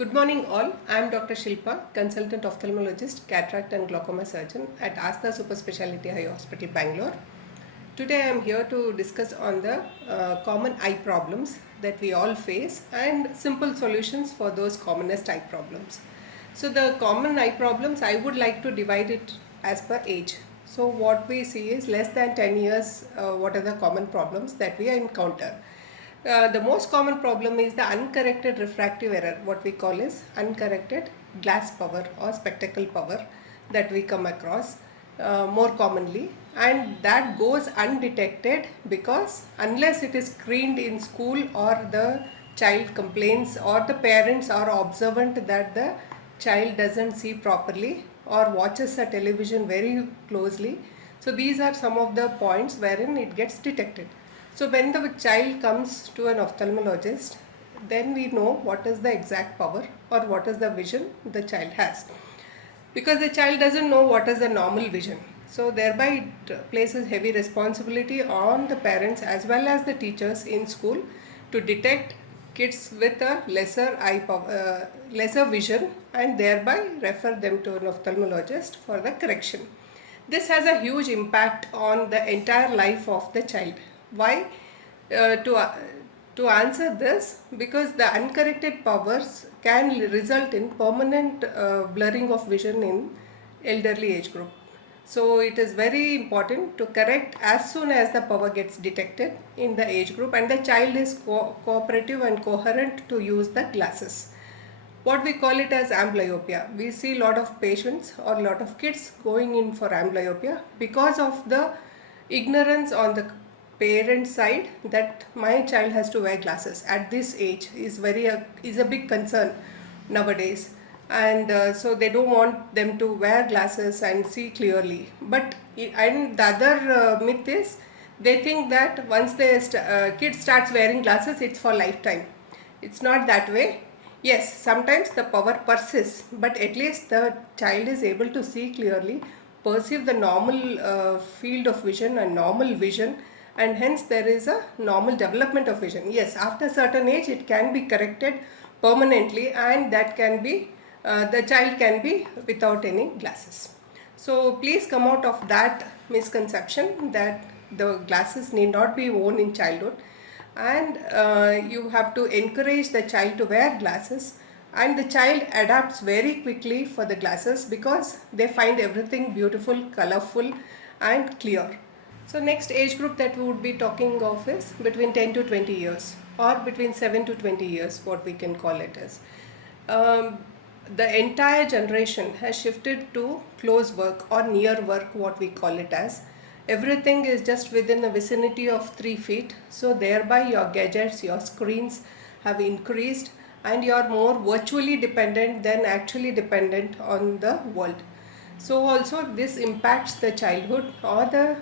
Good morning all. I am Dr. Shilpa, consultant ophthalmologist, cataract and glaucoma surgeon at Asta Super Speciality Eye Hospital, Bangalore. Today I am here to discuss on the common eye problems that we all face and simple solutions for those commonest eye problems. So the common eye problems, I would like to divide it as per age. So what we see is less than 10 years, what are the common problems that we encounter. The most common problem is the uncorrected refractive error, what we call is uncorrected glass power or spectacle power that we come across more commonly, and that goes undetected because unless it is screened in school or the child complains or the parents are observant that the child doesn't see properly or watches a television very closely. So these are some of the points wherein it gets detected. So when the child comes to an ophthalmologist, then we know what is the exact power or what is the vision the child has. Because the child doesn't know what is the normal vision. So thereby it places heavy responsibility on the parents as well as the teachers in school to detect kids with a lesser vision and thereby refer them to an ophthalmologist for the correction. This has a huge impact on the entire life of the child. Why? To answer this, because the uncorrected powers can result in permanent blurring of vision in elderly age group. So it is very important to correct as soon as the power gets detected in the age group and the child is cooperative and coherent to use the glasses. What we call it as amblyopia. We see a lot of patients or a lot of kids going in for amblyopia because of the ignorance on the parent side that my child has to wear glasses at this age is a big concern nowadays, and so they don't want them to wear glasses and see clearly. But and the other myth is they think that once the kid starts wearing glasses, it's for lifetime. It's not that way. Yes, sometimes the power persists, but at least the child is able to see clearly, perceive the normal field of vision and normal vision, and hence there is a normal development of vision. Yes, after a certain age it can be corrected permanently, and that can be the child can be without any glasses. So please come out of that misconception that the glasses need not be worn in childhood, and you have to encourage the child to wear glasses, and the child adapts very quickly for the glasses because they find everything beautiful, colorful and clear. So next age group that we would be talking of is between 10 to 20 years or between 7 to 20 years, what we can call it as. Um, the entire generation has shifted to close work or near work, what we call it as. Everything is just within the vicinity of 3 feet. So thereby your gadgets, your screens have increased and you are more virtually dependent than actually dependent on the world. So also this impacts the childhood or the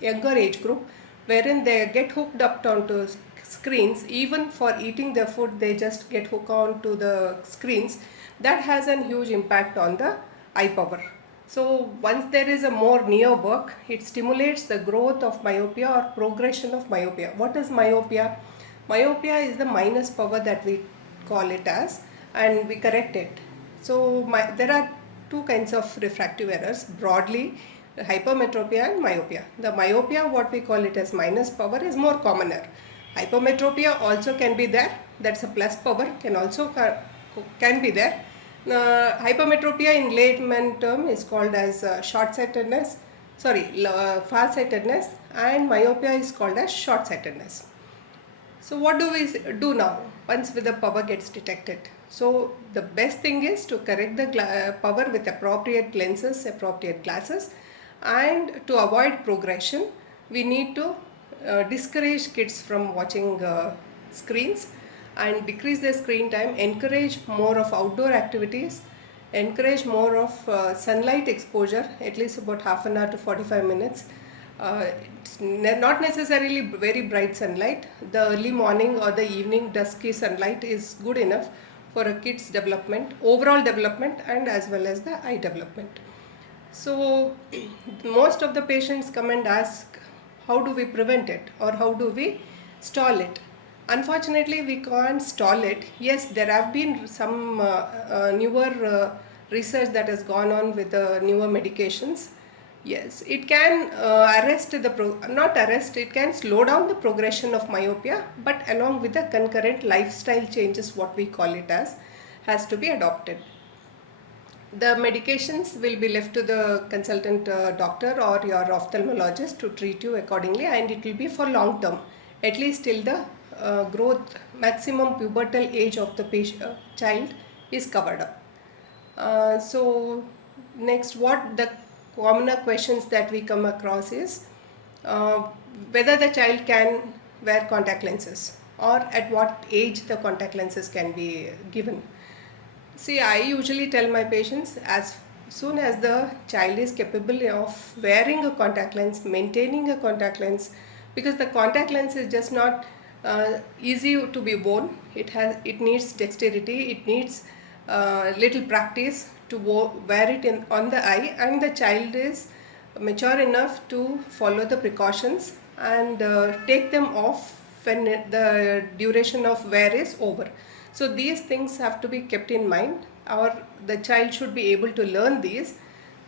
younger age group, wherein they get hooked up onto screens. Even for eating their food, they just get hooked onto the screens. That has a huge impact on the eye power. So once there is a more near work, it stimulates the growth of myopia or progression of myopia. What is myopia? Myopia is the minus power that we call it as, and we correct it. So there are two kinds of refractive errors broadly: hypermetropia and myopia. The myopia, what we call it as minus power, is more commoner. Hypermetropia also can be there, that's a plus power, can be there. Hypermetropia in layman term is called as farsightedness, and myopia is called as short-sightedness. So what do we do now once the power gets detected? So the best thing is to correct the power with appropriate lenses, appropriate glasses, and to avoid progression, we need to discourage kids from watching screens and decrease their screen time, encourage more of outdoor activities, encourage more of sunlight exposure, at least about half an hour to 45 minutes. It's not necessarily very bright sunlight. The early morning or the evening dusky sunlight is good enough for a kid's development, overall development, and as well as the eye development. So most of the patients come and ask, how do we prevent it or how do we stall it? Unfortunately, we can't stall it. Yes, there have been some newer research that has gone on with the newer medications. Yes, it can arrest the not arrest. It can slow down the progression of myopia, but along with the concurrent lifestyle changes, what we call it as, has to be adopted. The medications will be left to the consultant doctor or your ophthalmologist to treat you accordingly, and it will be for long term, at least till the growth maximum pubertal age of the child is covered up. So next, what the commoner questions that we come across is uh, whether the child can wear contact lenses, or at what age the contact lenses can be given. See, I usually tell my patients, as soon as the child is capable of wearing a contact lens, maintaining a contact lens, because the contact lens is just not easy to be worn. It needs dexterity. It needs little practice to wear it on the eye, and the child is mature enough to follow the precautions and take them off when the duration of wear is over. So these things have to be kept in mind, or the child should be able to learn these.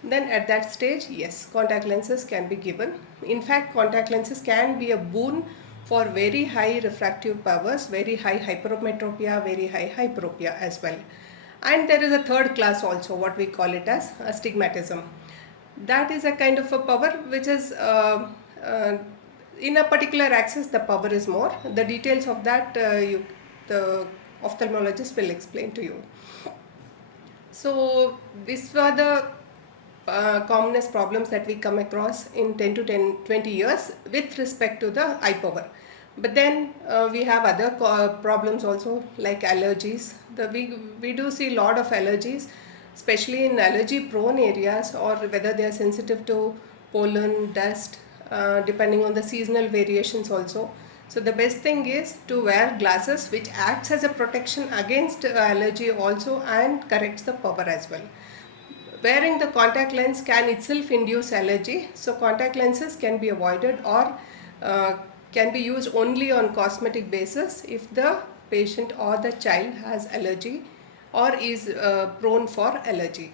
Then at that stage, yes, contact lenses can be given. In fact, contact lenses can be a boon for very high refractive powers, very high hypermetropia, very high hyperopia as well. And there is a third class also, what we call it as astigmatism. That is a kind of a power which is in a particular axis the power is more. The details of that the ophthalmologist will explain to you. So these were the commonest problems that we come across in 10 to 20 years with respect to the eye power. But then we have other problems also, like allergies. We do see a lot of allergies, especially in allergy prone areas, or whether they are sensitive to pollen, dust, depending on the seasonal variations also. So the best thing is to wear glasses which acts as a protection against allergy also, and corrects the power as well. Wearing the contact lens can itself induce allergy, so contact lenses can be avoided, or can be used only on cosmetic basis if the patient or the child has allergy or is prone for allergy.